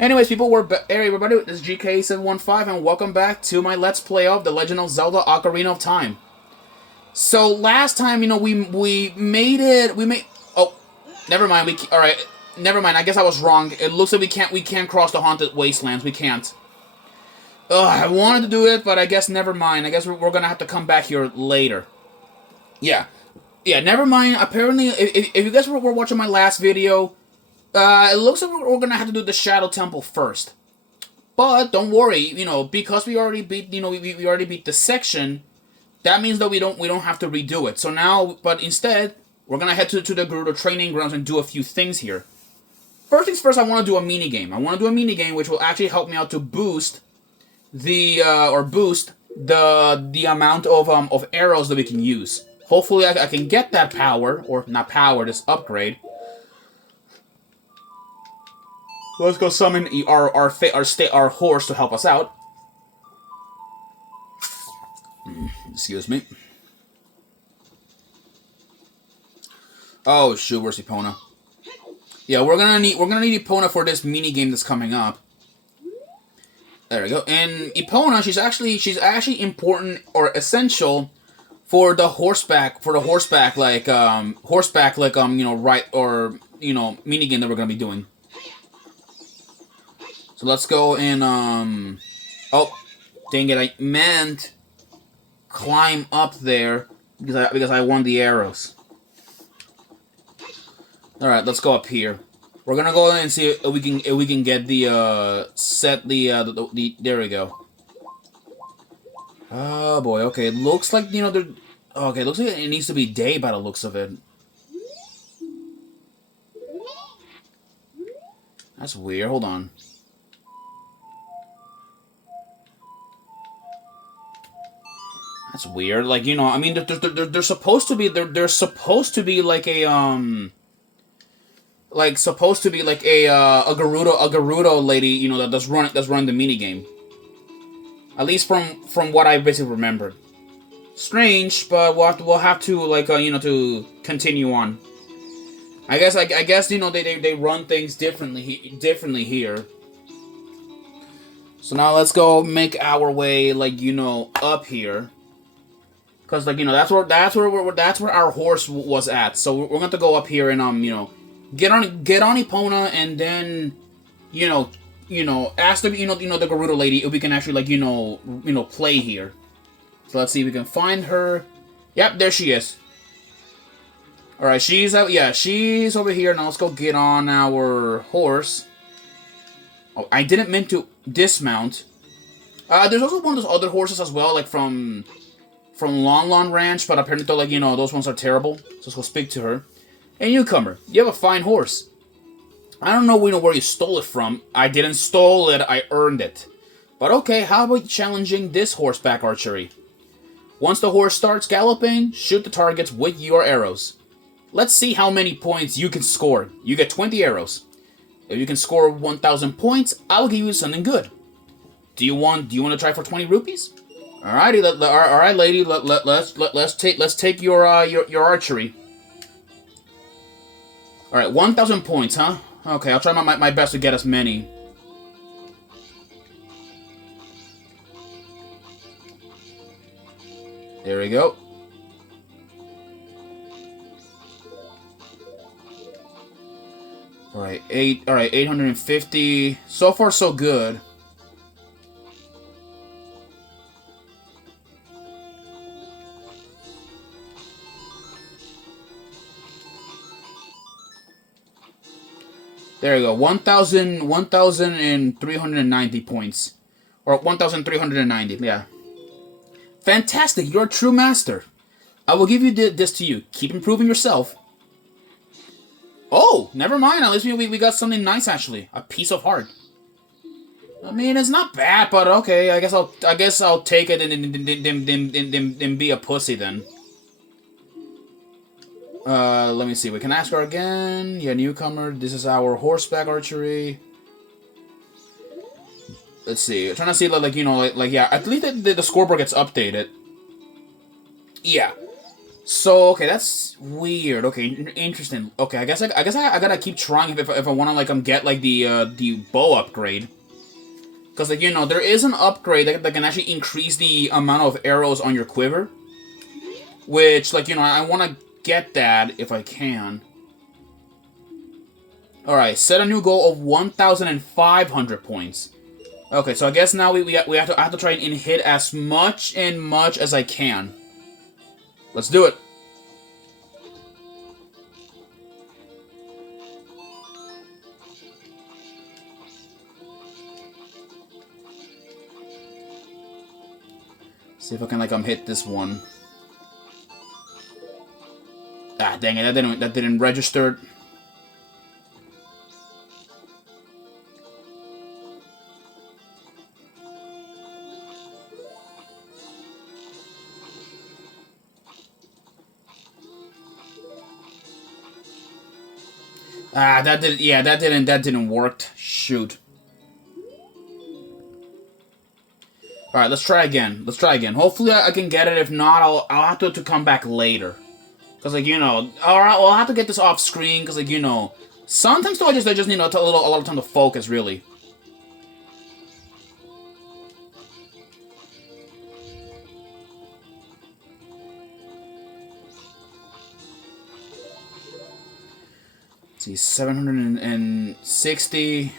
Anyways, people, hey everybody, this is GK715, and welcome back to my Let's Play of The Legend of Zelda Ocarina of Time. So, last time, we made it, oh, never mind, alright, never mind, I guess I was wrong. It looks like we can't cross the Haunted Wastelands, we can't. Ugh, I wanted to do it, but I guess never mind, I guess we're gonna have to come back here later. Yeah, never mind, apparently, if you guys were watching my last video, it looks like we're gonna have to do the Shadow Temple first. But don't worry, because we already beat, we already beat the section. That means that we don't have to redo it. So now, but instead, we're gonna head to the Gerudo training grounds and do a few things here. First things first, I want to do a mini game. I want to do a mini game which will actually help me out to boost the the amount of arrows that we can use. Hopefully, I can get that power, or not power, this upgrade. Let's go summon our horse to help us out. Excuse me. Oh shoot, where's Epona? Yeah, we're gonna need Epona for this mini game that's coming up. There we go. And Epona, she's actually important or essential for the horseback mini game that we're gonna be doing. So let's go and, oh, dang it, I meant climb up there because I won the arrows. Alright, let's go up here. We're gonna go and see if we can get the, there we go. Oh boy, okay, it looks like, okay, it looks like it needs to be day by the looks of it. That's weird, hold on. That's weird. Like, I mean, they're supposed to be like a a Gerudo lady, that's running the mini game. At least from what I basically remembered. Strange, but we'll have to to continue on. I guess they run things differently here. So now let's go make our way up here. Cause that's where our horse was at. So we're going to go up here and get on Epona, and then ask the the Gerudo lady if we can actually play here. So let's see if we can find her. Yep, there she is. All right, she's out. Yeah, she's over here. Now let's go get on our horse. Oh, I didn't mean to dismount. There's also one of those other horses as well, like from Lon Ranch, but apparently, those ones are terrible. So let's go speak to her. Hey, newcomer, you have a fine horse. I don't know where you stole it from. I didn't stole it, I earned it. But okay, how about challenging this horseback archery? Once the horse starts galloping, shoot the targets with your arrows. Let's see how many points you can score. You get 20 arrows. If you can score 1,000 points, I'll give you something good. Do you want to try for 20 rupees? Alrighty, all right, lady. Let's take your archery. All right, 1,000 points, huh? Okay, I'll try my best to get as many. There we go. All right, 850. So far, so good. There you go, 1,390 points. Or 1,390, yeah. Fantastic, you're a true master. I will give you this to you. Keep improving yourself. Oh, never mind, at least we got something nice, actually. A piece of heart. I mean, it's not bad, but okay, I guess I'll take it and be a pussy then. Let me see. We can ask her again. Yeah, newcomer. This is our horseback archery. Let's see. I'm trying to see, yeah. At least the scoreboard gets updated. Yeah. So okay, that's weird. Okay, interesting. Okay, I gotta keep trying if I wanna like get like the bow upgrade. Because like there is an upgrade that can actually increase the amount of arrows on your quiver. Which like I wanna get that if I can. Alright, set a new goal of 1,500 points. Okay, so I guess now I have to try and hit as much as I can. Let's do it. See if I can like hit this one. Ah, dang it! That didn't register. Ah, that didn't work. Shoot. All right, let's try again. Hopefully, I can get it. If not, I'll have to come back later. Cause like all right, well, I'll have to get this off screen. Cause like sometimes though I just need a lot of time to focus. Really. Let's see, 760.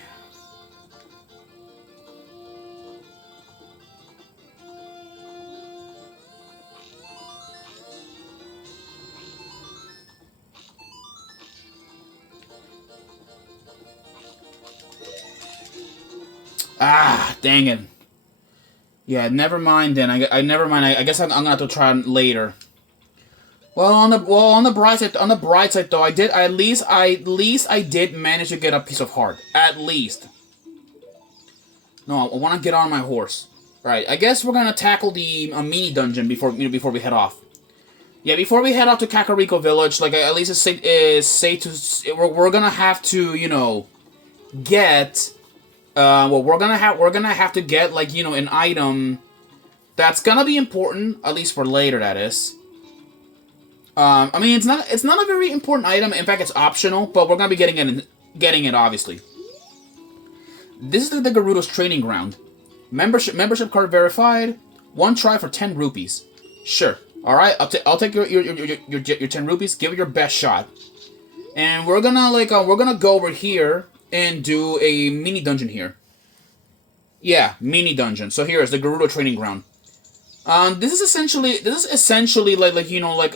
Ah, dang it. Yeah, never mind then. I never mind. I guess I'm gonna have to try later. Well, on the bright side though, at least I did manage to get a piece of heart. At least. No, I want to get on my horse. All right, I guess we're gonna tackle the mini dungeon before we head off. Yeah, before we head off to Kakariko Village, like at least it's safe to we're gonna have to get. Well, we're gonna have to get like an item that's gonna be important, at least for later. That is. I mean it's not a very important item. In fact, it's optional, but we're gonna be getting it obviously. This is the Gerudo's training ground. Membership card verified. One try for 10 rupees. Sure. All right. I'll take your 10 rupees. Give it your best shot. And we're gonna go over here and do a mini dungeon here. Yeah, mini dungeon. So here is the Gerudo training ground. This is essentially like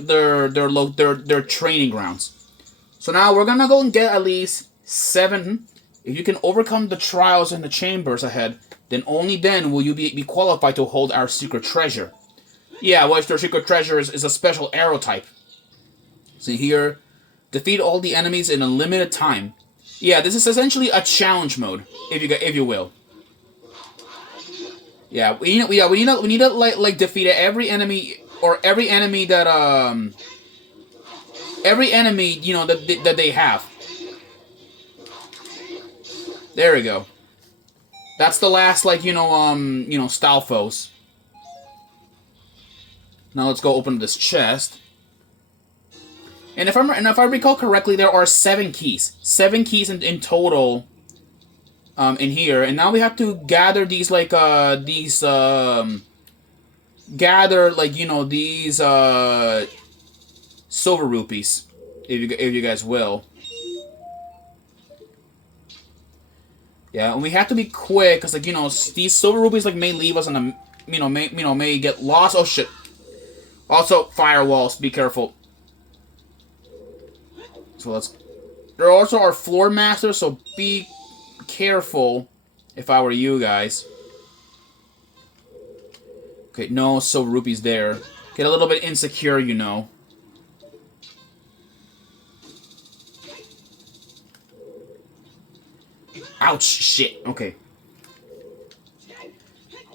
their training grounds. So now we're gonna go and get at least 7. If you can overcome the trials in the chambers ahead, then only then will you be qualified to hold our secret treasure. Yeah, well, their secret treasure is a special arrow type. See here, defeat all the enemies in a limited time. Yeah, this is essentially a challenge mode, if you will. Yeah, we need to like defeat every enemy that that they have. There we go. That's the last style foes. Now let's go open this chest. And if I recall correctly, there are 7 keys. 7 keys in total. In here, and now we have to gather these silver rupees, if you guys will. Yeah, and we have to be quick because these silver rupees may leave us on the may get lost. Oh shit! Also, firewalls. Be careful. So let's. There also are floor masters, so be careful if I were you guys. Okay, no silver rupees there. Get a little bit insecure, Ouch, shit. Okay.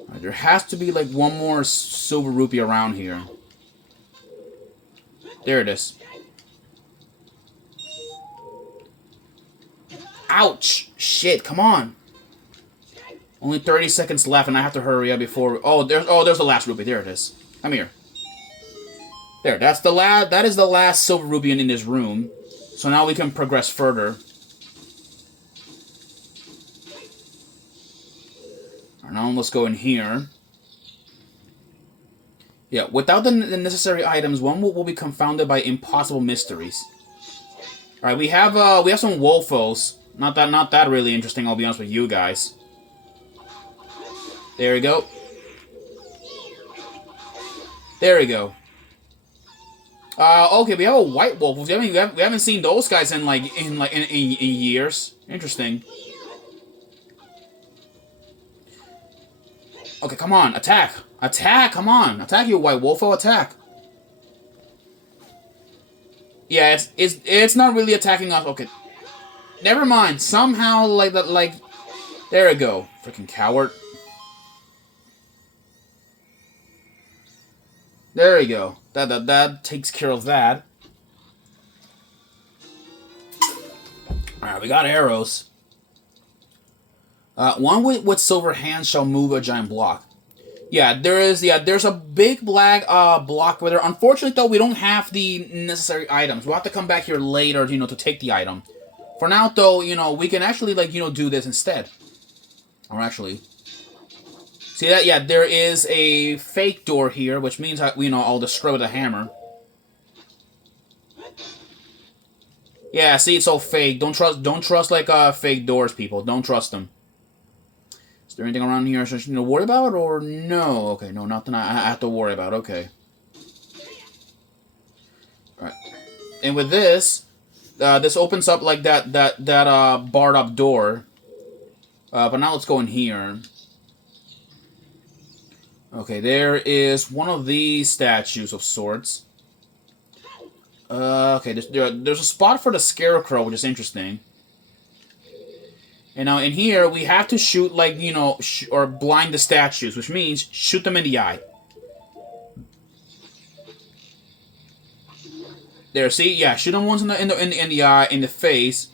Right, there has to be one more silver rupee around here. There it is. Ouch! Shit, come on. Only 30 seconds left and I have to hurry up before... there's the last rupee. There it is. Come here. There, that's the last. That is the last silver ruby in this room. So now we can progress further. Alright, now let's go in here. Yeah, without the necessary items, one will be confounded by impossible mysteries. All right, we have some Wolfos. Not that really interesting. I'll be honest with you guys. There we go. There we go. Okay, we have a white wolf. We haven't seen those guys in years. Interesting. Okay, come on, attack, attack! Come on, attack, you white wolfo, attack. Yeah, it's not really attacking us. Okay, never mind. Somehow, like that, like there we go. Freaking coward. There we go. That takes care of that. Alright, we got arrows. One with silver hands shall move a giant block. Yeah, there's a big black block with her. Unfortunately, though, we don't have the necessary items. We'll have to come back here later, to take the item. For now, though, we can actually, do this instead. Or actually... See that? Yeah, there is a fake door here, which means, I'll destroy with a hammer. Yeah, see, it's all fake. Don't trust fake doors, people. Don't trust them. Is there anything around here I should worry about, or no? Okay, no, nothing I have to worry about. Okay. Alright. And with this, this opens up like that barred up door. But now let's go in here. Okay, there is one of these statues of sorts. Okay, there's a spot for the scarecrow, which is interesting. And now in here, we have to shoot, or blind the statues, which means shoot them in the eye. There, see? Yeah, shoot them once in the eye, in the face.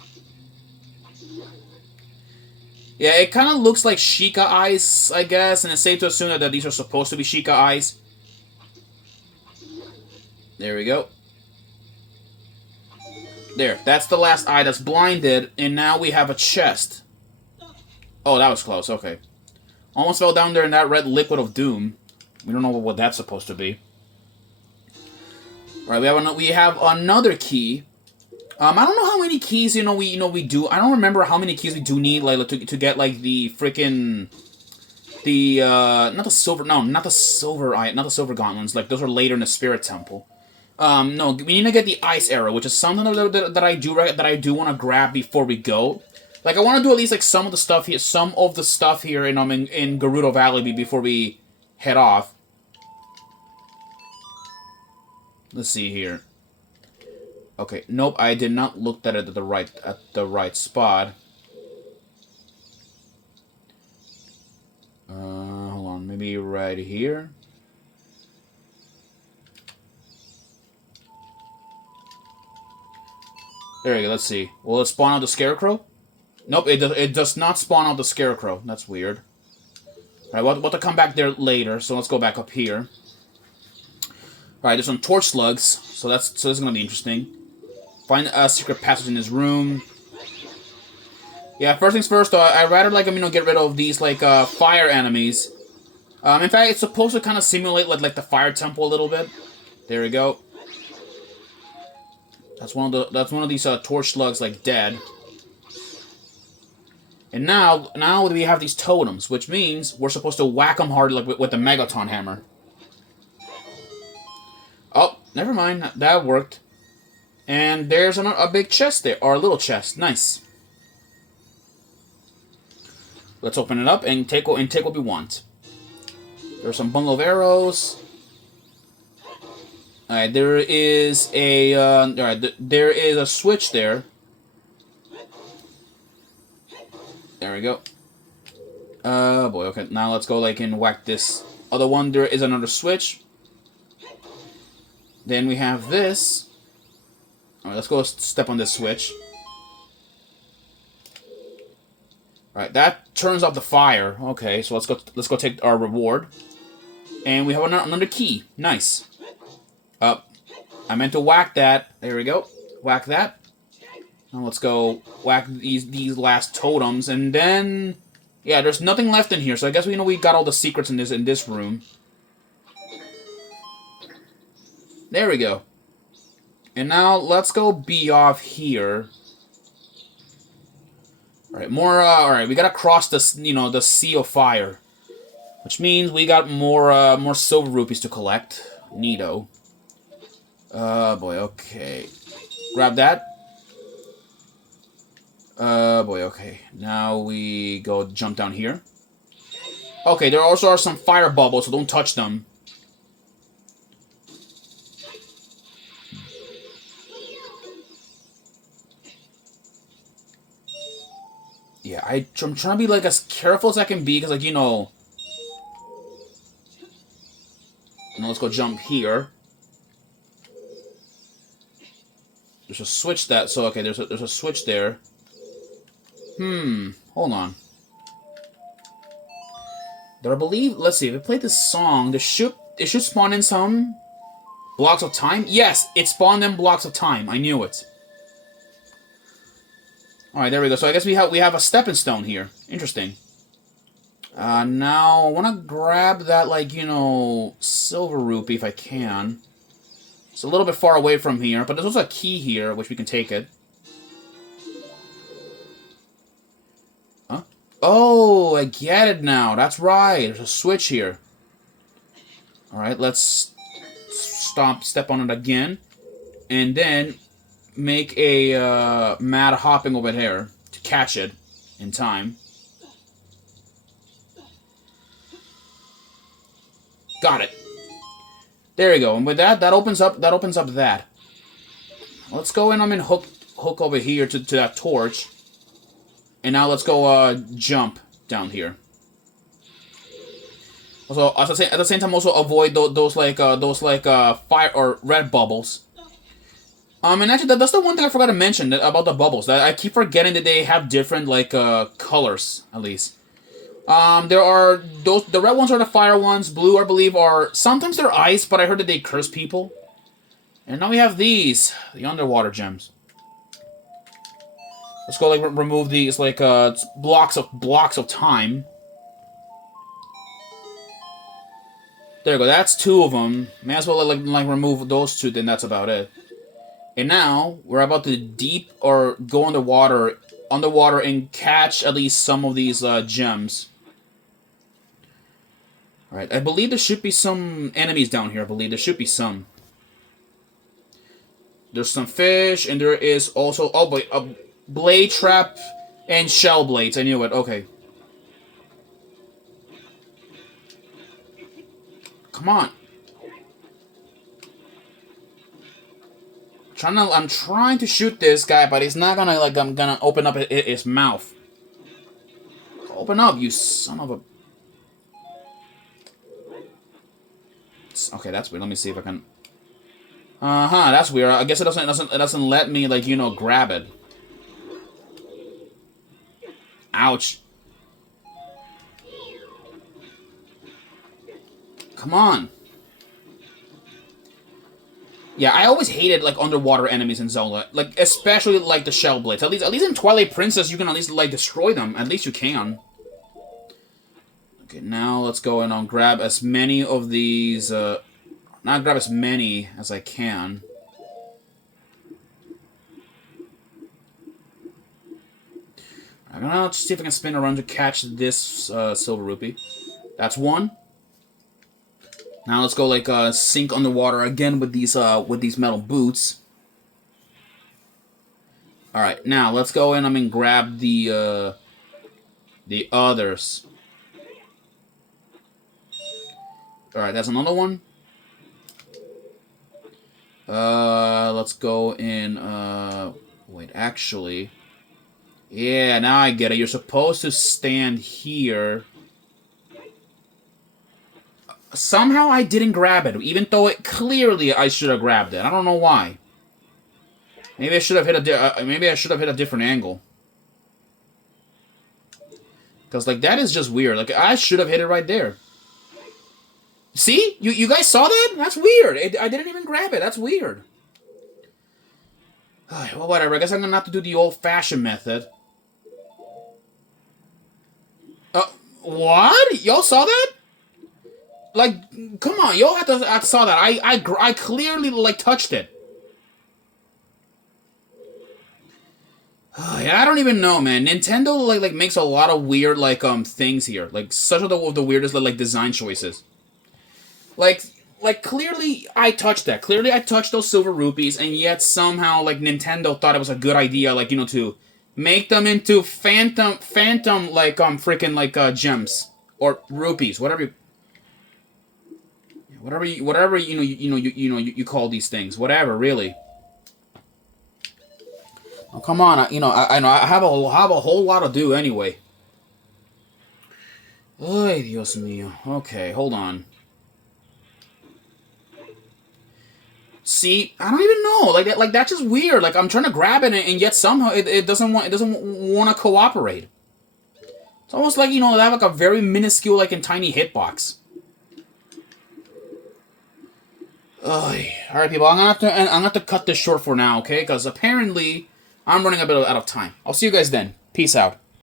Yeah, it kind of looks like Sheikah eyes, I guess, and it's safe to assume that these are supposed to be Sheikah eyes. There we go. There, that's the last eye that's blinded, and now we have a chest. Oh, that was close, okay. Almost fell down there in that red liquid of doom. We don't know what that's supposed to be. Alright, we have another key. I don't know how many keys, we do. I don't remember how many keys we do need, to get, the freaking... not the silver gauntlets. Those are later in the Spirit Temple. No, we need to get the ice arrow, which is something that I do want to grab before we go. I want to do at least, some of the stuff here, in Gerudo Valley before we head off. Let's see here. Okay, nope, I did not look at it at the right spot. Hold on, maybe right here. There you go, let's see. Will it spawn out the scarecrow? Nope, it does not spawn out the scarecrow. That's weird. Alright, we'll have to come back there later, so let's go back up here. Alright, there's some torch slugs, so this is gonna be interesting. Find a secret passage in this room. Yeah, first things first, though, I'd rather, get rid of these, fire enemies. In fact, it's supposed to kind of simulate, the fire temple a little bit. There we go. That's one of these torch slugs, dead. And now we have these totems, which means we're supposed to whack them hard, with the Megaton hammer. Oh, never mind. That worked. And there's a big chest there, or a little chest. Nice. Let's open it up and take what we want. There's some bundle of arrows. Alright, there is a switch there. There we go. Oh boy, okay. Now let's go and whack this other one. There is another switch. Then we have this. Alright, let's go step on this switch. Alright, that turns off the fire. Okay, so let's go take our reward. And we have another key. Nice. I meant to whack that. There we go. Whack that. Now let's go whack these last totems, and then yeah, there's nothing left in here. So I guess we got all the secrets in this room. There we go. And now let's go be off here. All right, more. All right, we gotta cross this, the sea of fire, which means we got more silver rupees to collect. Neato. Boy, okay. Grab that. Boy, okay. Now we go jump down here. Okay, there also are some fire bubbles, so don't touch them. Yeah, I'm trying to be, like, as careful as I can be, because, like, Now let's go jump here. There's a switch that... So, okay, there's a switch there. Hold on. Did I believe... Let's see, if I play this song, it should spawn in some blocks of time? Yes, it spawned in blocks of time. I knew it. Alright, there we go. So I guess we have a stepping stone here. Interesting. Now, I want to grab that, like, silver rupee if I can. It's a little bit far away from here, but there's also a key here, which we can take it. Huh? Oh, I get it now. That's right. There's a switch here. Alright, let's step on it again. And then make a mad hopping over there to catch it in time. Got it. There you go. And with that opens up that. Let's go in. Hook over here to that torch. And now let's go jump down here. Also, at the same time, also avoid those fire or red bubbles. And actually, that's the one thing I forgot to mention about the bubbles. I keep forgetting that they have different colors, at least. There are the red ones are the fire ones. Blue, I believe, are sometimes they're ice, but I heard that they curse people. And now we have the underwater gems. Let's go remove these blocks of time. There you go. That's 2 of them. May as well remove those 2. Then that's about it. And now we're about to go underwater and catch at least some of these gems. All right. I believe there should be some enemies down here. I believe there should be some. There's some fish, and there is also a blade trap and shell blades. I knew it. Okay. Come on. I'm trying to shoot this guy, but he's not gonna I'm gonna open up his mouth. Open up, you son of a. Okay, that's weird. Let me see if I can. That's weird. I guess it doesn't let me grab it. Ouch. Come on. Yeah, I always hated underwater enemies in Zelda, especially the shell blades. At least in Twilight Princess, you can at least destroy them. At least you can. Okay, now let's go in and grab as many of these. Not grab as many as I can. I'm gonna see if I can spin around to catch this silver rupee. That's 1. Now let's go sink underwater again with these metal boots. All right, now let's go in and grab the others. All right, that's another one. Let's go in. Wait, actually, yeah. Now I get it. You're supposed to stand here. Somehow I didn't grab it, even though clearly I should have grabbed it. I don't know why. Maybe I should have hit a different angle. Because that is just weird. I should have hit it right there. See? You guys saw that? That's weird. I didn't even grab it. That's weird. Well, whatever. I guess I'm gonna have to do the old-fashioned method. What? Y'all saw that? Like, come on, y'all had to saw that. I clearly like touched it. Yeah, I don't even know, man. Nintendo like makes a lot of weird things here. Like such of the weirdest like design choices. Like clearly I touched that. Clearly I touched those silver rupees, and yet somehow like Nintendo thought it was a good idea, like to make them into phantom like freaking like gems or rupees, whatever you call these things, whatever really. Oh, come on, I know I have a whole lot to do anyway. Ay, Dios mío. Okay, hold on. See, I don't even know. Like that's just weird. Like I'm trying to grab it, and yet somehow it doesn't want to cooperate. It's almost like they have like a very minuscule like and tiny hitbox. Ugh. All right, people. I'm gonna have to cut this short for now, okay? Because apparently I'm running a bit out of time. I'll see you guys then. Peace out.